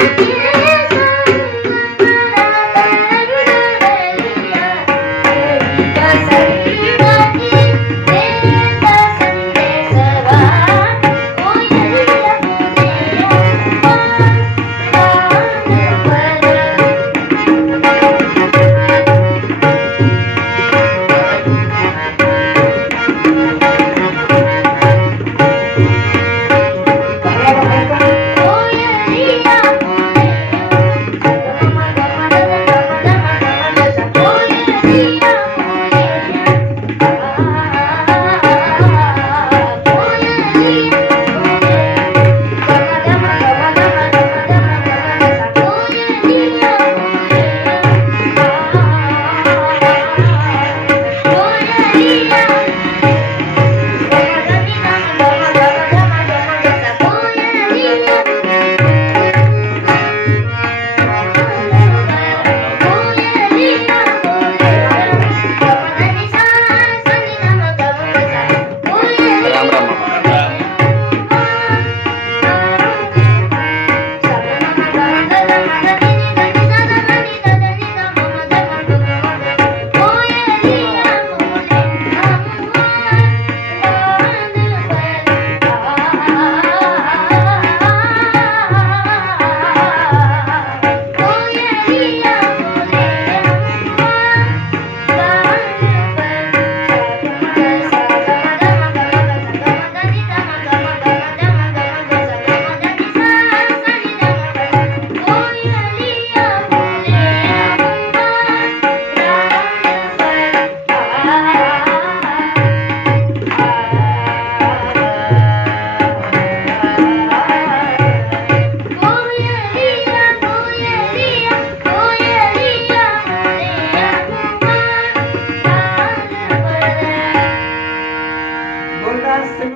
Thank you.